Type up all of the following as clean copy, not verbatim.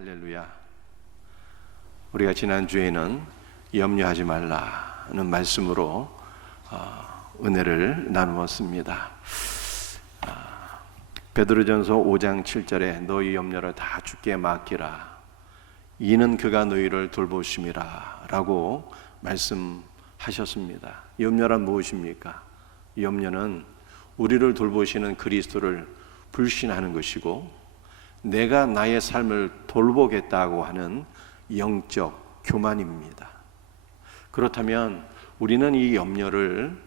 할렐루야. 우리가 지난주에는 염려하지 말라는 말씀으로 은혜를 나누었습니다. 베드로전서 5장 7절에 너희 염려를 다 주께 맡기라. 이는 그가 너희를 돌보심이라 라고 말씀하셨습니다. 염려란 무엇입니까? 염려는 우리를 돌보시는 그리스도를 불신하는 것이고, 내가 나의 삶을 돌보겠다고 하는 영적 교만입니다. 그렇다면 우리는 이 염려를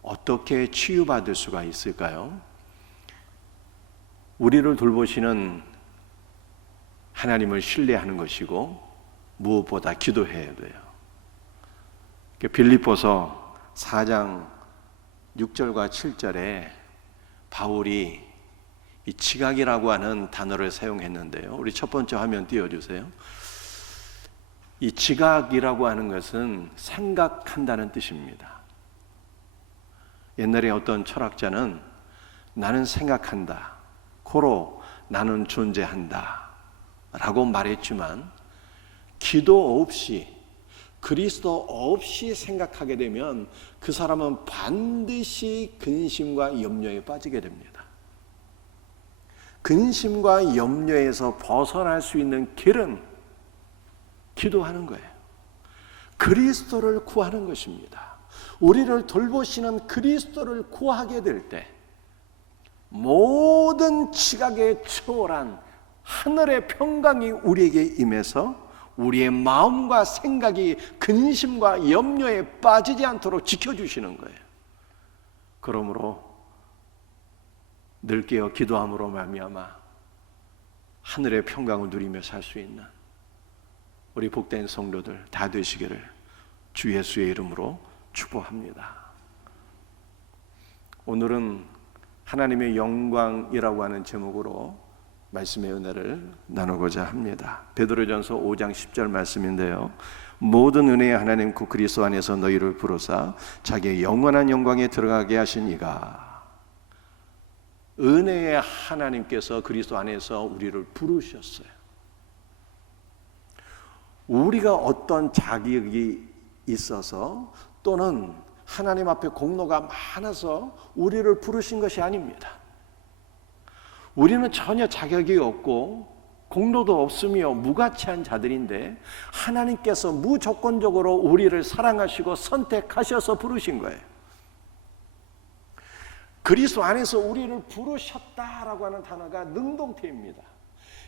어떻게 치유받을 수가 있을까요? 우리를 돌보시는 하나님을 신뢰하는 것이고, 무엇보다 기도해야 돼요. 빌립보서 4장 6절과 7절에 바울이 이 지각이라고 하는 단어를 사용했는데요. 우리 첫 번째 화면 띄워주세요. 이 지각이라고 하는 것은 생각한다는 뜻입니다. 옛날에 어떤 철학자는 나는 생각한다, 고로 나는 존재한다 라고 말했지만, 기도 없이, 그리스도 없이 생각하게 되면 그 사람은 반드시 근심과 염려에 빠지게 됩니다. 근심과 염려에서 벗어날 수 있는 길은 기도하는 거예요. 그리스도를 구하는 것입니다. 우리를 돌보시는 그리스도를 구하게 될 때 모든 지각에 초월한 하늘의 평강이 우리에게 임해서 우리의 마음과 생각이 근심과 염려에 빠지지 않도록 지켜주시는 거예요. 그러므로 늘 깨어 기도함으로 말미암아 하늘의 평강을 누리며 살 수 있는 우리 복된 성도들 다 되시기를 주 예수의 이름으로 축복합니다. 오늘은 하나님의 영광이라고 하는 제목으로 말씀의 은혜를 나누고자 합니다. 베드로전서 5장 10절 말씀인데요. 모든 은혜의 하나님 그 그리스도 안에서 너희를 부르사 자기의 영원한 영광에 들어가게 하신 이가, 은혜의 하나님께서 그리스도 안에서 우리를 부르셨어요. 우리가 어떤 자격이 있어서 또는 하나님 앞에 공로가 많아서 우리를 부르신 것이 아닙니다. 우리는 전혀 자격이 없고 공로도 없으며 무가치한 자들인데 하나님께서 무조건적으로 우리를 사랑하시고 선택하셔서 부르신 거예요. 그리스도 안에서 우리를 부르셨다라고 하는 단어가 능동태입니다.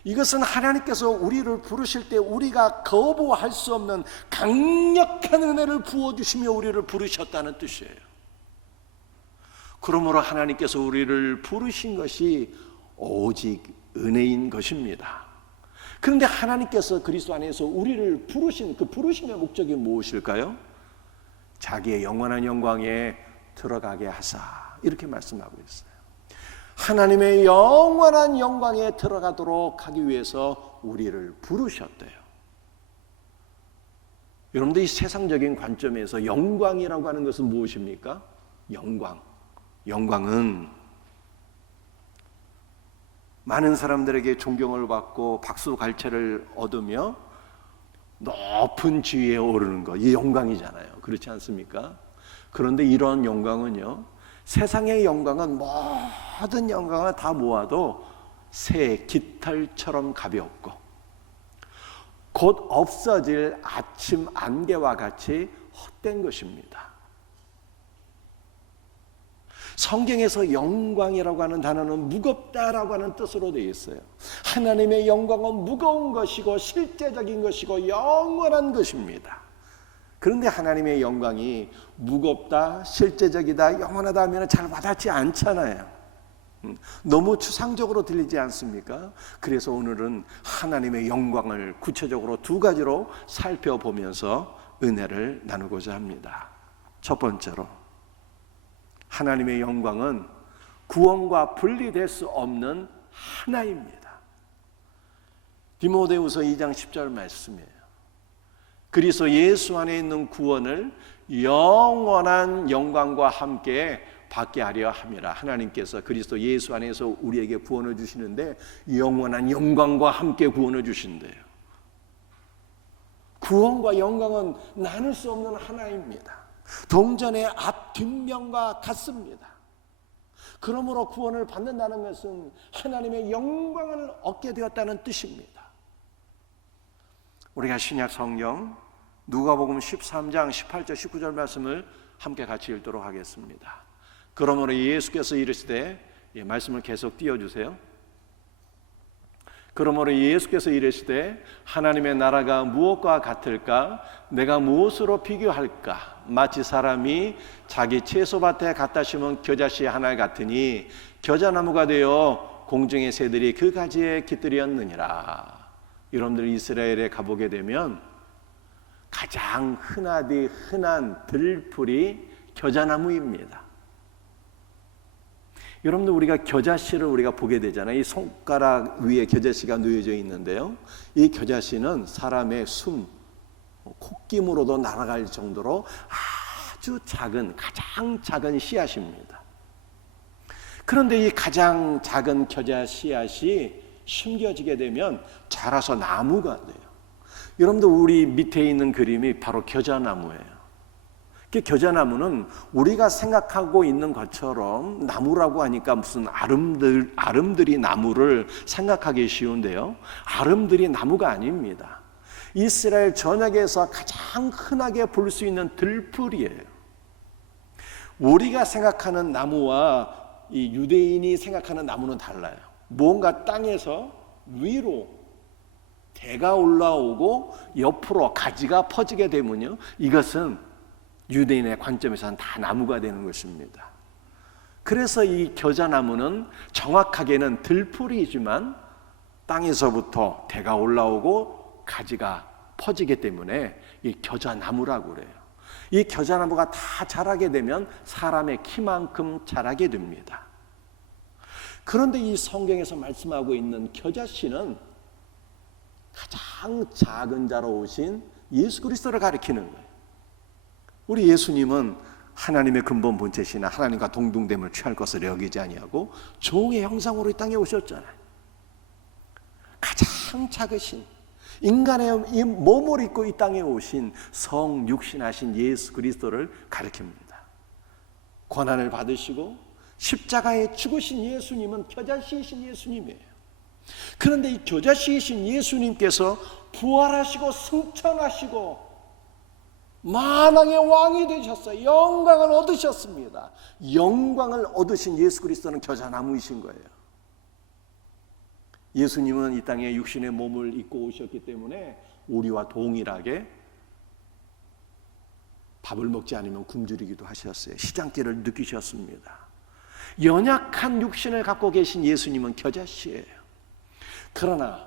이것은 하나님께서 우리를 부르실 때 우리가 거부할 수 없는 강력한 은혜를 부어주시며 우리를 부르셨다는 뜻이에요. 그러므로 하나님께서 우리를 부르신 것이 오직 은혜인 것입니다. 그런데 하나님께서 그리스도 안에서 우리를 부르신 그 부르심의 목적이 무엇일까요? 자기의 영원한 영광에 들어가게 하사, 이렇게 말씀하고 있어요. 하나님의 영원한 영광에 들어가도록 하기 위해서 우리를 부르셨대요. 여러분들, 이 세상적인 관점에서 영광이라고 하는 것은 무엇입니까? 영광은 많은 사람들에게 존경을 받고 박수 갈채를 얻으며 높은 지위에 오르는 것, 이 영광이잖아요. 그렇지 않습니까? 그런데 이런 영광은요, 세상의 영광은 모든 영광을 다 모아도 새 깃털처럼 가볍고 곧 없어질 아침 안개와 같이 헛된 것입니다. 성경에서 영광이라고 하는 단어는 무겁다라고 하는 뜻으로 되어 있어요. 하나님의 영광은 무거운 것이고 실제적인 것이고 영원한 것입니다. 그런데 하나님의 영광이 무겁다, 실제적이다, 영원하다 하면 잘 와닿지 않잖아요. 너무 추상적으로 들리지 않습니까? 그래서 오늘은 하나님의 영광을 구체적으로 두 가지로 살펴보면서 은혜를 나누고자 합니다. 첫 번째로, 하나님의 영광은 구원과 분리될 수 없는 하나입니다. 디모데후서 2장 10절 말씀이에요. 그리스도 예수 안에 있는 구원을 영원한 영광과 함께 받게 하려 함이라. 하나님께서 그리스도 예수 안에서 우리에게 구원을 주시는데 영원한 영광과 함께 구원을 주신대요. 구원과 영광은 나눌 수 없는 하나입니다. 동전의 앞 뒷면과 같습니다. 그러므로 구원을 받는다는 것은 하나님의 영광을 얻게 되었다는 뜻입니다. 우리가 신약 성경 누가복음 13장 18절 19절 말씀을 함께 같이 읽도록 하겠습니다. 그러므로 예수께서 이르시되, 말씀을 계속 띄워주세요. 그러므로 예수께서 이르시되 하나님의 나라가 무엇과 같을까? 내가 무엇으로 비교할까? 마치 사람이 자기 채소밭에 갖다 심은 겨자씨 하나 같으니 겨자나무가 되어 공중의 새들이 그 가지에 깃들였느니라. 여러분들 이스라엘에 가보게 되면 가장 흔한 들풀이 겨자나무입니다. 여러분들 우리가 겨자씨를 우리가 보게 되잖아요. 이 손가락 위에 겨자씨가 놓여져 있는데요. 이 겨자씨는 사람의 숨, 콧김으로도 날아갈 정도로 아주 작은, 가장 작은 씨앗입니다. 그런데 이 가장 작은 겨자 씨앗이 심겨지게 되면 자라서 나무가 돼요. 여러분들 우리 밑에 있는 그림이 바로 겨자나무예요. 겨자나무는 우리가 생각하고 있는 것처럼 나무라고 하니까 무슨 아름드리 나무를 생각하기 쉬운데요. 아름드리 나무가 아닙니다. 이스라엘 전역에서 가장 흔하게 볼 수 있는 들풀이에요. 우리가 생각하는 나무와 이 유대인이 생각하는 나무는 달라요. 뭔가 땅에서 위로 대가 올라오고 옆으로 가지가 퍼지게 되면요, 이것은 유대인의 관점에서는 다 나무가 되는 것입니다. 그래서 이 겨자나무는 정확하게는 들풀이지만 땅에서부터 대가 올라오고 가지가 퍼지기 때문에 이 겨자나무라고 그래요. 이 겨자나무가 다 자라게 되면 사람의 키만큼 자라게 됩니다. 그런데 이 성경에서 말씀하고 있는 겨자씨는 가장 작은 자로 오신 예수 그리스도를 가리키는 거예요. 우리 예수님은 하나님의 근본 본체시나 하나님과 동등됨을 취할 것을 여기지 아니하고 종의 형상으로 이 땅에 오셨잖아요. 가장 작으신 인간의 이 몸을 입고 이 땅에 오신 성육신하신 예수 그리스도를 가리킵니다. 고난을 받으시고 십자가에 죽으신 예수님은 겨자씨이신 예수님이에요. 그런데 이 겨자씨이신 예수님께서 부활하시고 승천하시고 만왕의 왕이 되셨어요. 영광을 얻으셨습니다. 영광을 얻으신 예수 그리스도는 겨자나무이신 거예요. 예수님은 이 땅에 육신의 몸을 입고 오셨기 때문에 우리와 동일하게 밥을 먹지 않으면 굶주리기도 하셨어요. 시장길을 느끼셨습니다. 연약한 육신을 갖고 계신 예수님은 겨자씨예요. 그러나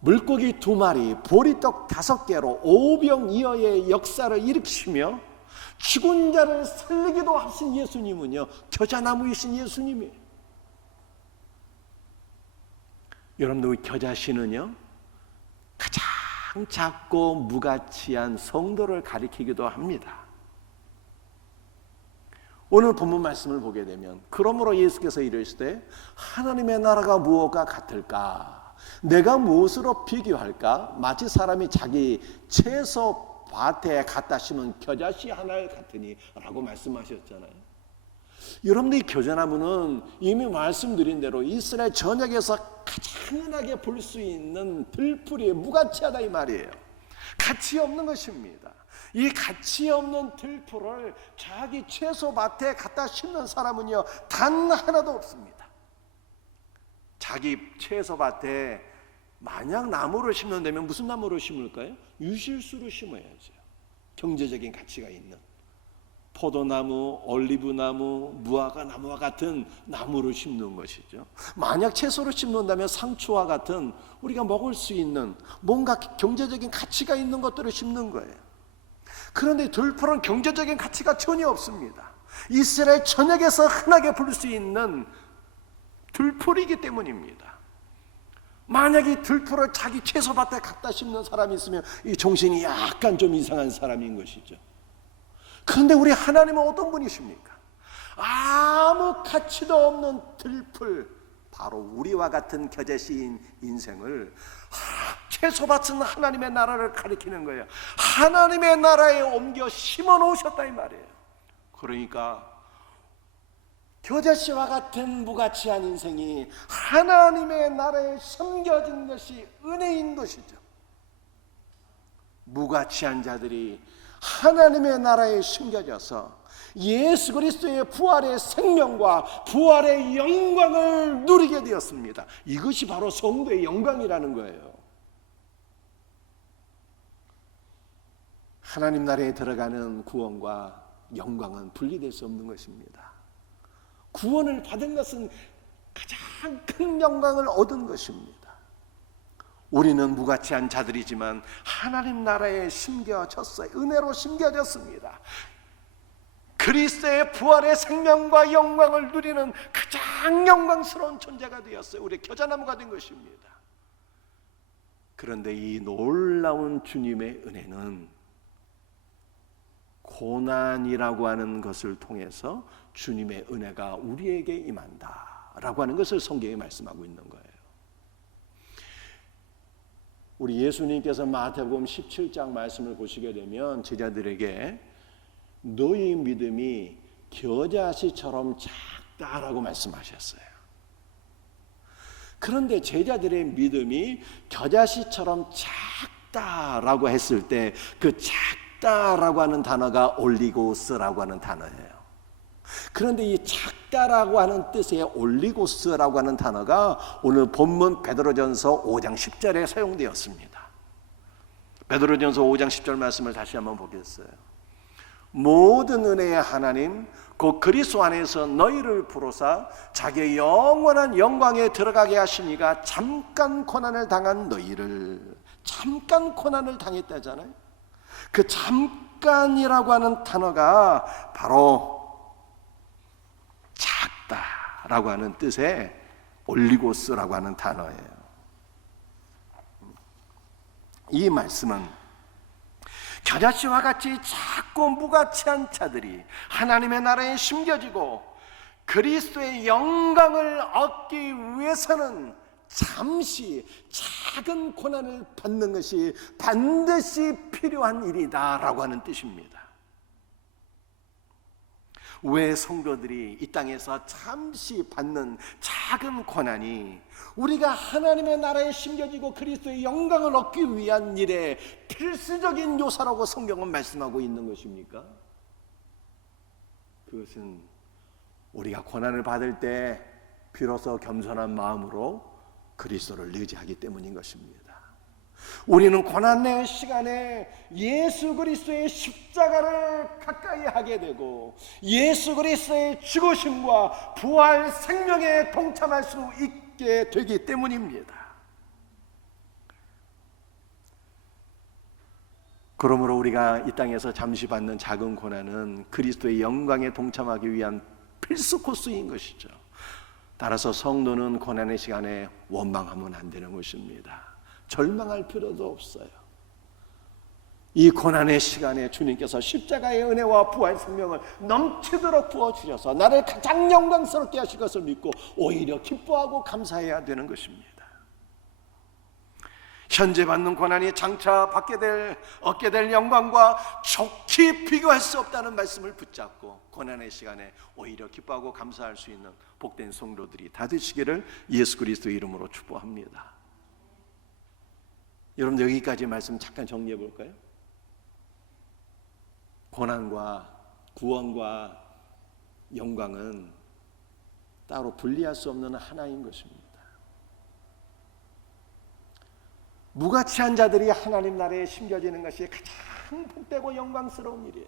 물고기 2마리, 보리떡 5개로 오병이어의 역사를 일으키시며 죽은 자를 살리기도 하신 예수님은요, 겨자나무이신 예수님이에요. 여러분들 겨자씨는요, 가장 작고 무가치한 성도를 가리키기도 합니다. 오늘 본문 말씀을 보게 되면 그러므로 예수께서 이르시되 하나님의 나라가 무엇과 같을까? 내가 무엇으로 비교할까? 마치 사람이 자기 채소 밭에 갖다 심은 겨자씨 하나 같으니 라고 말씀하셨잖아요. 여러분들 이 겨자나무는 이미 말씀드린 대로 이스라엘 전역에서 가장 흔하게 볼 수 있는 들풀이 무가치하다 이 말이에요. 가치 없는 것입니다. 이 가치 없는 들풀을 자기 채소밭에 갖다 심는 사람은요, 단 하나도 없습니다. 자기 채소밭에 만약 나무를 심는다면 무슨 나무를 심을까요? 유실수를 심어야죠. 경제적인 가치가 있는 포도나무, 올리브나무, 무화과나무와 같은 나무를 심는 것이죠. 만약 채소를 심는다면 상추와 같은 우리가 먹을 수 있는 뭔가 경제적인 가치가 있는 것들을 심는 거예요. 그런데 들풀은 경제적인 가치가 전혀 없습니다. 이스라엘 전역에서 흔하게 볼 수 있는 들풀이기 때문입니다. 만약 이 들풀을 자기 채소밭에 갖다 심는 사람이 있으면 이 정신이 약간 좀 이상한 사람인 것이죠. 그런데 우리 하나님은 어떤 분이십니까? 아무 가치도 없는 들풀, 바로 우리와 같은 겨자씨인 인생을 채소밭은 하나님의 나라를 가리키는 거예요. 하나님의 나라에 옮겨 심어 놓으셨다 이 말이에요. 그러니까 겨자씨와 같은 무가치한 인생이 하나님의 나라에 심겨진 것이 은혜인 것이죠. 무가치한 자들이 하나님의 나라에 심겨져서 예수 그리스도의 부활의 생명과 부활의 영광을 누리게 되었습니다. 이것이 바로 성도의 영광이라는 거예요. 하나님 나라에 들어가는 구원과 영광은 분리될 수 없는 것입니다. 구원을 받은 것은 가장 큰 영광을 얻은 것입니다. 우리는 무가치한 자들이지만 하나님 나라에 심겨졌어요. 은혜로 심겨졌습니다. 그리스도의 부활의 생명과 영광을 누리는 가장 영광스러운 존재가 되었어요. 우리 겨자나무가 된 것입니다. 그런데 이 놀라운 주님의 은혜는 고난이라고 하는 것을 통해서 주님의 은혜가 우리에게 임한다라고 하는 것을 성경에 말씀하고 있는 거예요. 우리 예수님께서 마태복음 17장 말씀을 보시게 되면 제자들에게 너희 믿음이 겨자씨처럼 작다라고 말씀하셨어요. 그런데 제자들의 믿음이 겨자씨처럼 작다라고 했을 때 그 작다라고 하는 단어가 올리고스라고 하는 단어예요. 그런데 이 작다라고 하는 뜻의 올리고스라고 하는 단어가 오늘 본문 베드로전서 5장 10절에 사용되었습니다. 베드로전서 5장 10절 말씀을 다시 한번 보겠어요. 모든 은혜의 하나님 곧 그리스도 안에서 너희를 부르사 자기의 영원한 영광에 들어가게 하시니가 잠깐 고난을 당한 너희를, 잠깐 고난을 당했다잖아요. 그 잠깐이라고 하는 단어가 바로 작다라고 하는 뜻의 올리고스라고 하는 단어예요. 이 말씀은 겨자씨와 같이 작고 무가치한 자들이 하나님의 나라에 심겨지고 그리스도의 영광을 얻기 위해서는 잠시 작은 고난을 받는 것이 반드시 필요한 일이다라고 하는 뜻입니다. 왜 성도들이 이 땅에서 잠시 받는 작은 고난이 우리가 하나님의 나라에 심겨지고 그리스도의 영광을 얻기 위한 일에 필수적인 요소라고 성경은 말씀하고 있는 것입니까? 그것은 우리가 고난을 받을 때 비로소 겸손한 마음으로 그리스도를 의지하기 때문인 것입니다. 우리는 고난의 시간에 예수 그리스도의 십자가를 가까이 하게 되고 예수 그리스도의 죽으심과 부활 생명에 동참할 수 있게 되기 때문입니다. 그러므로 우리가 이 땅에서 잠시 받는 작은 고난은 그리스도의 영광에 동참하기 위한 필수 코스인 것이죠. 따라서 성도는 고난의 시간에 원망하면 안 되는 것입니다. 절망할 필요도 없어요. 이 고난의 시간에 주님께서 십자가의 은혜와 부활 생명을 넘치도록 부어주셔서 나를 가장 영광스럽게 하실 것을 믿고 오히려 기뻐하고 감사해야 되는 것입니다. 현재 받는 고난이 장차 얻게 될 영광과 좋게 비교할 수 없다는 말씀을 붙잡고 고난의 시간에 오히려 기뻐하고 감사할 수 있는 복된 성도들이 다 되시기를 예수 그리스도의 이름으로 축복합니다. 여러분, 여기까지 말씀 잠깐 정리해 볼까요? 고난과 구원과 영광은 따로 분리할 수 없는 하나인 것입니다. 무가치한 자들이 하나님 나라에 심겨지는 것이 가장 복되고 영광스러운 일이에요.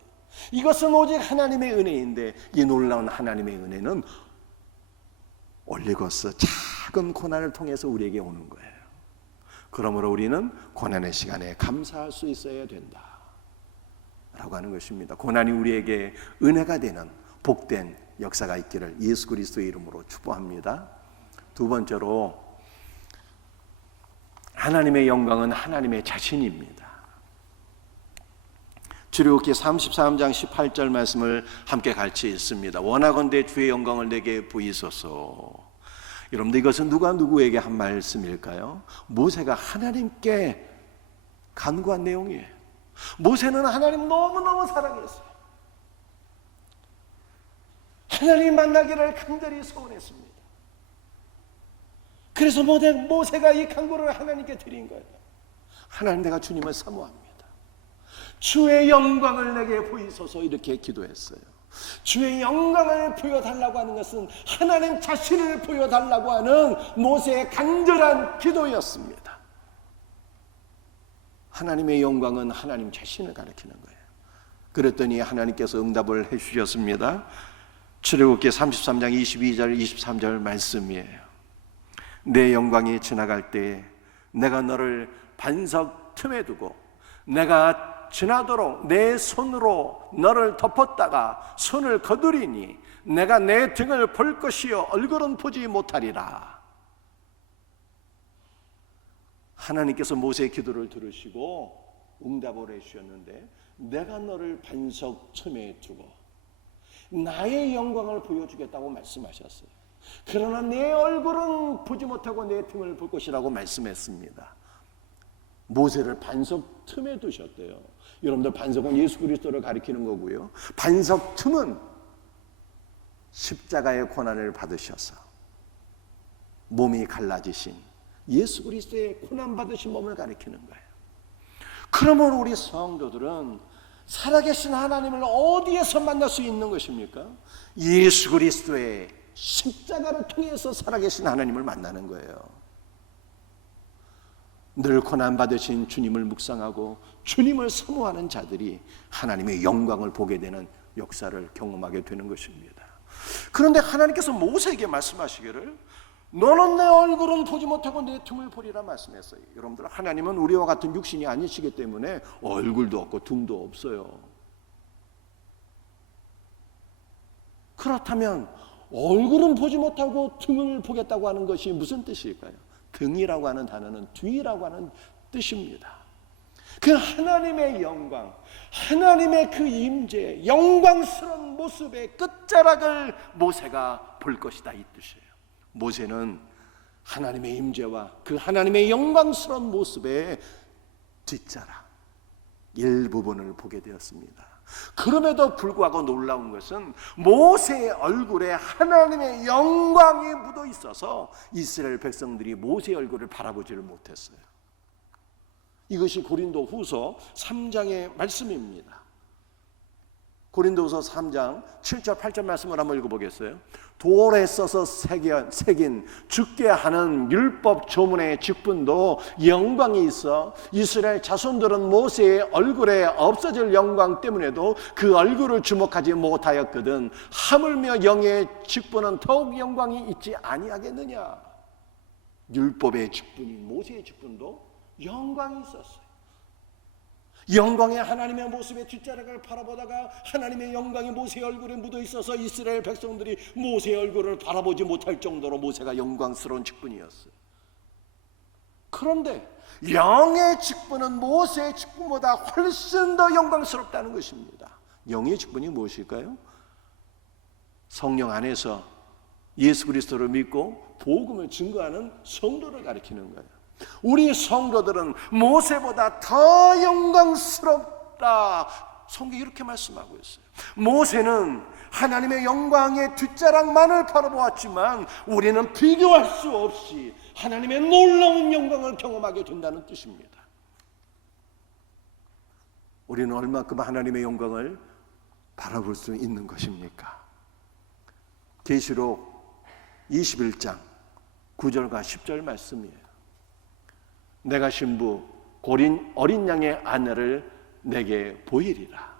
이것은 오직 하나님의 은혜인데 이 놀라운 하나님의 은혜는 올리고스 작은 고난을 통해서 우리에게 오는 거예요. 그러므로 우리는 고난의 시간에 감사할 수 있어야 된다 라고 하는 것입니다. 고난이 우리에게 은혜가 되는 복된 역사가 있기를 예수 그리스도의 이름으로 축복합니다. 두 번째로 하나님의 영광은 하나님의 자신입니다. 출애굽기 33장 18절 말씀을 함께 같이 읽습니다. 원하건대 주의 영광을 내게 보이소서. 여러분들, 이것은 누가 누구에게 한 말씀일까요? 모세가 하나님께 간구한 내용이에요. 모세는 하나님 너무너무 사랑했어요. 하나님 만나기를 간절히 소원했습니다. 그래서 모세가 이 간구를 하나님께 드린 거예요. 하나님, 내가 주님을 사모합니다. 주의 영광을 내게 보이소서, 이렇게 기도했어요. 주의 영광을 보여달라고 하는 것은 하나님 자신을 보여달라고 하는 모세의 간절한 기도였습니다. 하나님의 영광은 하나님 자신을 가리키는 거예요. 그랬더니 하나님께서 응답을 해주셨습니다. 출애굽기 33장 22절 23절 말씀이에요. 내 영광이 지나갈 때에 내가 너를 반석 틈에 두고 내가 지나도록 내 손으로 너를 덮었다가 손을 거두리니 내가 내 등을 볼 것이요 얼굴은 보지 못하리라. 하나님께서 모세의 기도를 들으시고 응답을 해주셨는데, 내가 너를 반석 틈에 두고 나의 영광을 보여주겠다고 말씀하셨어요. 그러나 내 얼굴은 보지 못하고 내 등을 볼 것이라고 말씀했습니다. 모세를 반석 틈에 두셨대요. 여러분들, 반석은 예수 그리스도를 가리키는 거고요, 반석 틈은 십자가의 고난을 받으셔서 몸이 갈라지신 예수 그리스도의 고난 받으신 몸을 가리키는 거예요. 그러면 우리 성도들은 살아계신 하나님을 어디에서 만날 수 있는 것입니까? 예수 그리스도의 십자가를 통해서 살아계신 하나님을 만나는 거예요. 늘 고난 받으신 주님을 묵상하고 주님을 사모하는 자들이 하나님의 영광을 보게 되는 역사를 경험하게 되는 것입니다. 그런데 하나님께서 모세에게 말씀하시기를 너는 내 얼굴은 보지 못하고 내 등을 보리라 말씀했어요. 여러분들, 하나님은 우리와 같은 육신이 아니시기 때문에 얼굴도 없고 등도 없어요. 그렇다면 얼굴은 보지 못하고 등을 보겠다고 하는 것이 무슨 뜻일까요? 등이라고 하는 단어는 뒤라고 하는 뜻입니다. 그 하나님의 영광, 하나님의 그 임재, 영광스러운 모습의 끝자락을 모세가 볼 것이다, 이 뜻이에요. 모세는 하나님의 임재와 그 하나님의 영광스러운 모습의 뒷자락, 일부분을 보게 되었습니다. 그럼에도 불구하고 놀라운 것은 모세의 얼굴에 하나님의 영광이 묻어 있어서 이스라엘 백성들이 모세의 얼굴을 바라보지를 못했어요. 이것이 고린도후서 3장의 말씀입니다. 고린도후서 3장 7절 8절 말씀을 한번 읽어보겠어요. 돌에 써서 새긴 죽게 하는 율법 조문의 직분도 영광이 있어 이스라엘 자손들은 모세의 얼굴에 없어질 영광 때문에도 그 얼굴을 주목하지 못하였거든 하물며 영의 직분은 더욱 영광이 있지 아니하겠느냐. 율법의 직분인 모세의 직분도 영광이 있었어요. 영광의 하나님의 모습의 뒷자락을 바라보다가 하나님의 영광이 모세의 얼굴에 묻어 있어서 이스라엘 백성들이 모세의 얼굴을 바라보지 못할 정도로 모세가 영광스러운 직분이었어요. 그런데 영의 직분은 모세의 직분보다 훨씬 더 영광스럽다는 것입니다. 영의 직분이 무엇일까요? 성령 안에서 예수 그리스도를 믿고 복음을 증거하는 성도를 가리키는 거예요. 우리 성도들은 모세보다 더 영광스럽다. 성경이 이렇게 말씀하고 있어요. 모세는 하나님의 영광의 뒷자락만을 바라보았지만 우리는 비교할 수 없이 하나님의 놀라운 영광을 경험하게 된다는 뜻입니다. 우리는 얼마큼 하나님의 영광을 바라볼 수 있는 것입니까? 계시록 21장 9절과 10절 말씀이에요. 내가 신부 어린 양의 아내를 내게 보이리라.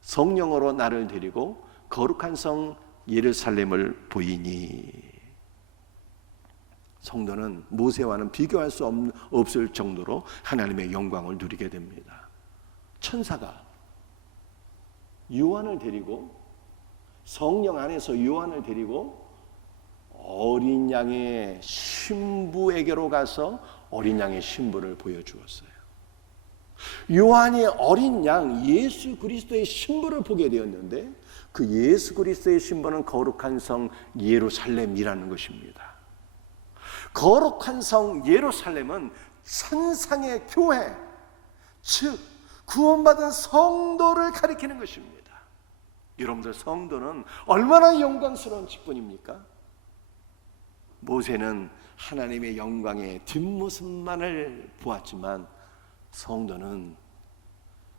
성령으로 나를 데리고 거룩한 성 예루살렘을 보이니. 성도는 모세와는 비교할 수 없을 정도로 하나님의 영광을 누리게 됩니다. 천사가 요한을 데리고, 성령 안에서 요한을 데리고 어린 양의 신부에게로 가서 어린 양의 신부를 보여주었어요. 요한이 어린 양 예수 그리스도의 신부를 보게 되었는데 그 예수 그리스도의 신부는 거룩한 성 예루살렘이라는 것입니다. 거룩한 성 예루살렘은 천상의 교회, 즉 구원받은 성도를 가리키는 것입니다. 여러분들, 성도는 얼마나 영광스러운 직분입니까? 모세는 하나님의 영광의 뒷모습만을 보았지만 성도는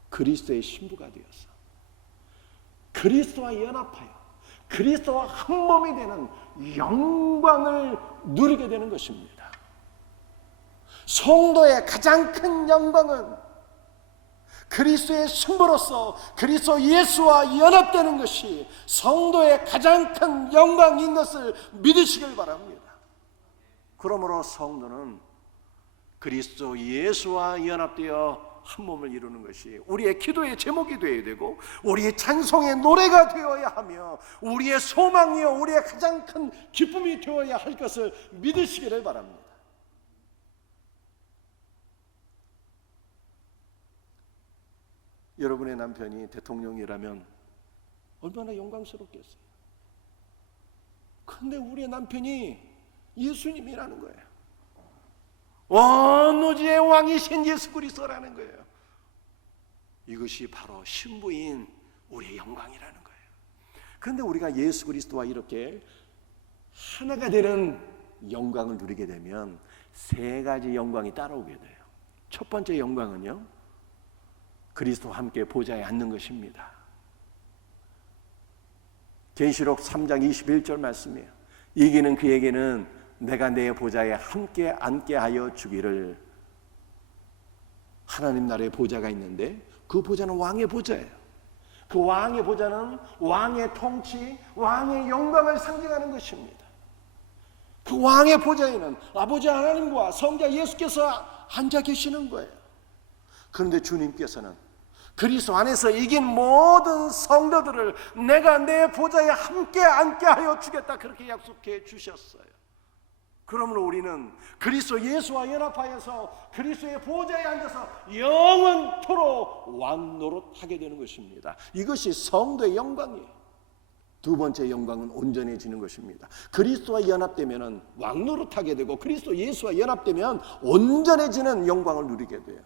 그리스도의 신부가 되어서 그리스도와 연합하여 그리스도와 한 몸이 되는 영광을 누리게 되는 것입니다. 성도의 가장 큰 영광은 그리스도의 신부로서 그리스도 예수와 연합되는 것이 성도의 가장 큰 영광인 것을 믿으시길 바랍니다. 그러므로 성도는 그리스도 예수와 연합되어 한 몸을 이루는 것이 우리의 기도의 제목이 되어야 되고 우리의 찬송의 노래가 되어야 하며 우리의 소망이요 우리의 가장 큰 기쁨이 되어야 할 것을 믿으시기를 바랍니다. 여러분의 남편이 대통령이라면 얼마나 영광스럽겠어요. 그런데 우리의 남편이 예수님이라는 거예요. 원노지의 왕이신 예수 그리스도라는 거예요. 이것이 바로 신부인 우리의 영광이라는 거예요. 그런데 우리가 예수 그리스도와 이렇게 하나가 되는 영광을 누리게 되면 세 가지 영광이 따라오게 돼요. 첫 번째 영광은요, 그리스도와 함께 보좌에 앉는 것입니다. 계시록 3장 21절 말씀이에요. 이기는 그에게는 내가 내 보좌에 함께 앉게 하여 주기를. 하나님 나라의 보좌가 있는데 그 보좌는 왕의 보좌예요. 그 왕의 보좌는 왕의 통치, 왕의 영광을 상징하는 것입니다. 그 왕의 보좌에는 아버지 하나님과 성자 예수께서 앉아 계시는 거예요. 그런데 주님께서는 그리스도 안에서 이긴 모든 성도들을 내가 내 보좌에 함께 앉게 하여 주겠다, 그렇게 약속해 주셨어요. 그러므로 우리는 그리스도 예수와 연합하여서 그리스도의 보좌에 앉아서 영원토록 왕노릇하게 되는 것입니다. 이것이 성도의 영광이에요. 두 번째 영광은 온전해지는 것입니다. 그리스도와 연합되면 왕노릇하게 되고 그리스도 예수와 연합되면 온전해지는 영광을 누리게 돼요.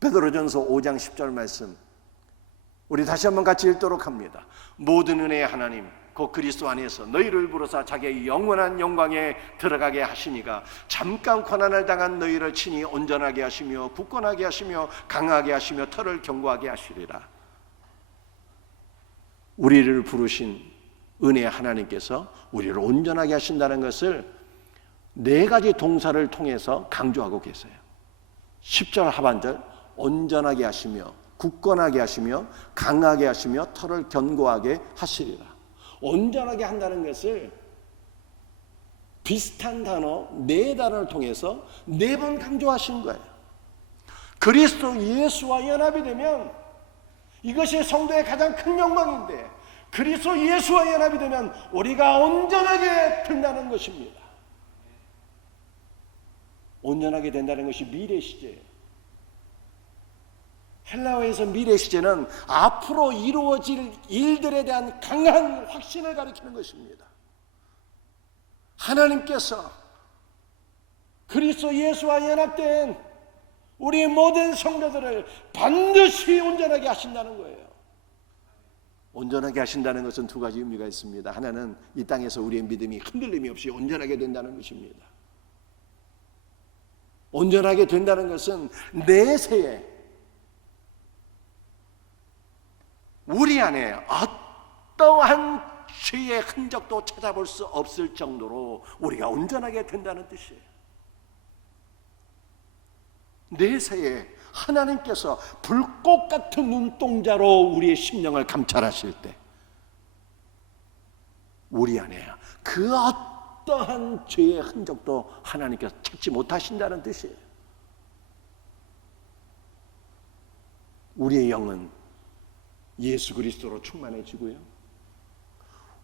베드로전서 5장 10절 말씀 우리 다시 한번 같이 읽도록 합니다. 모든 은혜의 하나님 곧 그리스도 안에서 너희를 부르사 자기의 영원한 영광에 들어가게 하시니가 잠깐 고난을 당한 너희를 친히 온전하게 하시며 굳건하게 하시며 강하게 하시며 털을 견고하게 하시리라. 우리를 부르신 은혜의 하나님께서 우리를 온전하게 하신다는 것을 네 가지 동사를 통해서 강조하고 계세요. 10절 하반절 온전하게 하시며 굳건하게 하시며 강하게 하시며 털을 견고하게 하시리라. 온전하게 한다는 것을 비슷한 단어 네 단어를 통해서 네 번 강조하신 거예요. 그리스도 예수와 연합이 되면 이것이 성도의 가장 큰 영광인데 그리스도 예수와 연합이 되면 우리가 온전하게 된다는 것입니다. 온전하게 된다는 것이 미래 시제예요. 헬라어에서 미래 시제는 앞으로 이루어질 일들에 대한 강한 확신을 가리키는 것입니다. 하나님께서 그리스도 예수와 연합된 우리 모든 성도들을 반드시 온전하게 하신다는 거예요. 온전하게 하신다는 것은 두 가지 의미가 있습니다. 하나는 이 땅에서 우리의 믿음이 흔들림이 없이 온전하게 된다는 것입니다. 온전하게 된다는 것은 내세에 우리 안에 어떠한 죄의 흔적도 찾아볼 수 없을 정도로 우리가 온전하게 된다는 뜻이에요. 내세에 하나님께서 불꽃 같은 눈동자로 우리의 심령을 감찰하실 때 우리 안에 그 어떠한 죄의 흔적도 하나님께서 찾지 못하신다는 뜻이에요. 우리의 영은 예수 그리스도로 충만해지고요,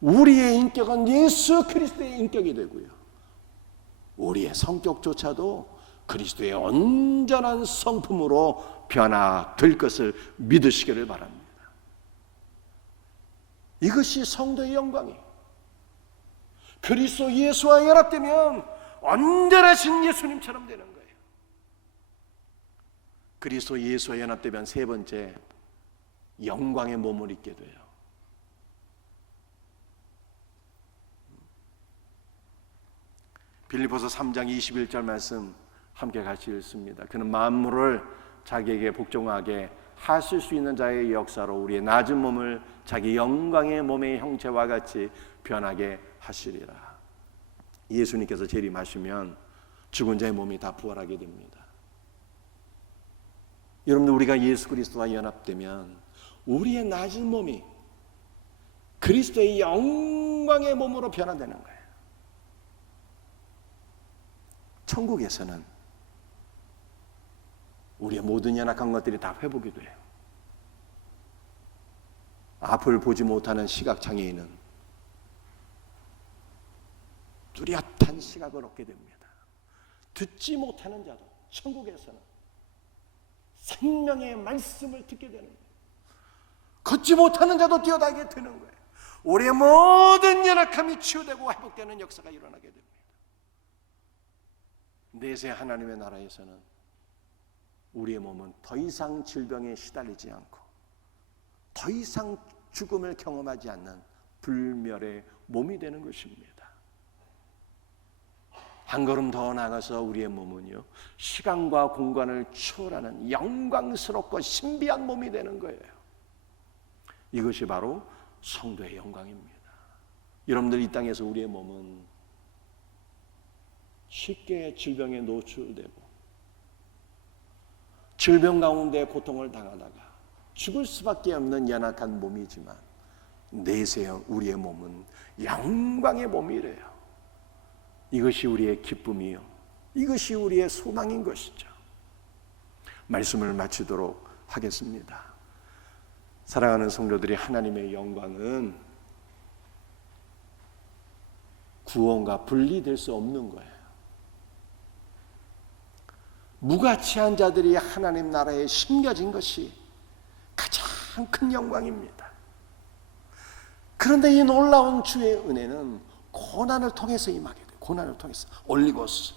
우리의 인격은 예수 그리스도의 인격이 되고요, 우리의 성격조차도 그리스도의 온전한 성품으로 변화될 것을 믿으시기를 바랍니다. 이것이 성도의 영광이에요. 그리스도 예수와 연합되면 온전하신 예수님처럼 되는 거예요. 그리스도 예수와 연합되면 세 번째, 영광의 몸을 입게 돼요. 빌립보서 3장 21절 말씀 함께 같이 읽습니다. 그는 만물을 자기에게 복종하게 하실 수 있는 자의 역사로 우리의 낮은 몸을 자기 영광의 몸의 형체와 같이 변하게 하시리라. 예수님께서 재림하시면 죽은 자의 몸이 다 부활하게 됩니다. 여러분들, 우리가 예수 그리스도와 연합되면 우리의 낮은 몸이 그리스도의 영광의 몸으로 변화되는 거예요. 천국에서는 우리의 모든 연약한 것들이 다 회복이 돼요. 앞을 보지 못하는 시각장애인은 뚜렷한 시각을 얻게 됩니다. 듣지 못하는 자도 천국에서는 생명의 말씀을 듣게 되는 거예요. 걷지 못하는 자도 뛰어다니게 되는 거예요. 우리의 모든 연약함이 치유되고 회복되는 역사가 일어나게 됩니다. 내세 하나님의 나라에서는 우리의 몸은 더 이상 질병에 시달리지 않고 더 이상 죽음을 경험하지 않는 불멸의 몸이 되는 것입니다. 한 걸음 더 나아가서 우리의 몸은요, 시간과 공간을 초월하는 영광스럽고 신비한 몸이 되는 거예요. 이것이 바로 성도의 영광입니다. 여러분들, 이 땅에서 우리의 몸은 쉽게 질병에 노출되고 질병 가운데 고통을 당하다가 죽을 수밖에 없는 연약한 몸이지만 내세 우리의 몸은 영광의 몸이래요. 이것이 우리의 기쁨이요, 이것이 우리의 소망인 것이죠. 말씀을 마치도록 하겠습니다. 사랑하는 성도들이, 하나님의 영광은 구원과 분리될 수 없는 거예요. 무가치한 자들이 하나님 나라에 심겨진 것이 가장 큰 영광입니다. 그런데 이 놀라운 주의 은혜는 고난을 통해서 임하게 돼요. 고난을 통해서. 올리고스,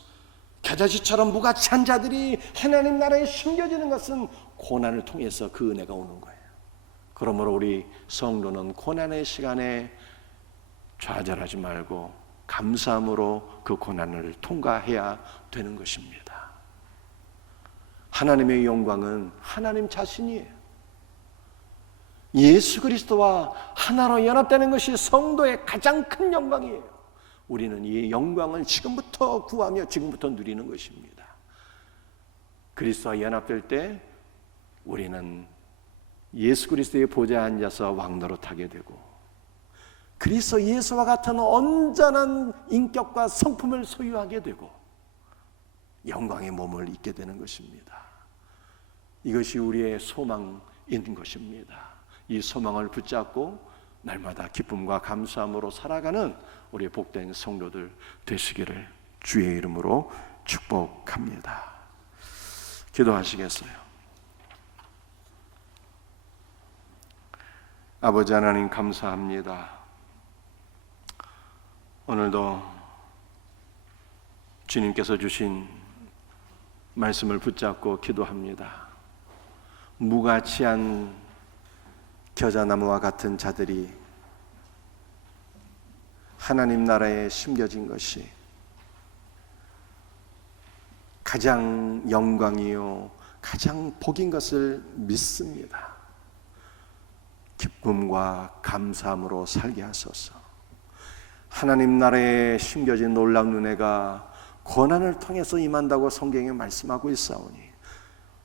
겨자씨처럼 무가치한 자들이 하나님 나라에 심겨지는 것은 고난을 통해서 그 은혜가 오는 거예요. 그러므로 우리 성도는 고난의 시간에 좌절하지 말고 감사함으로 그 고난을 통과해야 되는 것입니다. 하나님의 영광은 하나님 자신이에요. 예수 그리스도와 하나로 연합되는 것이 성도의 가장 큰 영광이에요. 우리는 이 영광을 지금부터 구하며 지금부터 누리는 것입니다. 그리스도와 연합될 때 우리는 예수 그리스도의 보좌에 앉아서 왕노릇하게 되고 그리스도 예수와 같은 온전한 인격과 성품을 소유하게 되고 영광의 몸을 입게 되는 것입니다. 이것이 우리의 소망인 것입니다. 이 소망을 붙잡고 날마다 기쁨과 감사함으로 살아가는 우리 복된 성도들 되시기를 주의 이름으로 축복합니다. 기도하시겠어요? 아버지 하나님, 감사합니다. 오늘도 주님께서 주신 말씀을 붙잡고 기도합니다. 무가치한 겨자나무와 같은 자들이 하나님 나라에 심겨진 것이 가장 영광이요 가장 복인 것을 믿습니다. 기쁨과 감사함으로 살게 하소서. 하나님 나라에 심겨진 놀라운 은혜가 고난을 통해서 임한다고 성경에 말씀하고 있사오니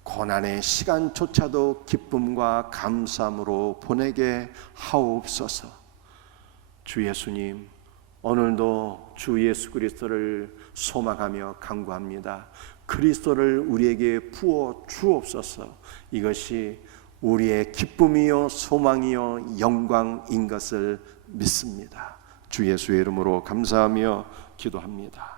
고난의 시간조차도 기쁨과 감사함으로 보내게 하옵소서. 주 예수님, 오늘도 주 예수 그리스도를 소망하며 간구합니다. 그리스도를 우리에게 부어 주옵소서. 이것이 우리의 기쁨이요 소망이요 영광인 것을 믿습니다. 주 예수의 이름으로 감사하며 기도합니다.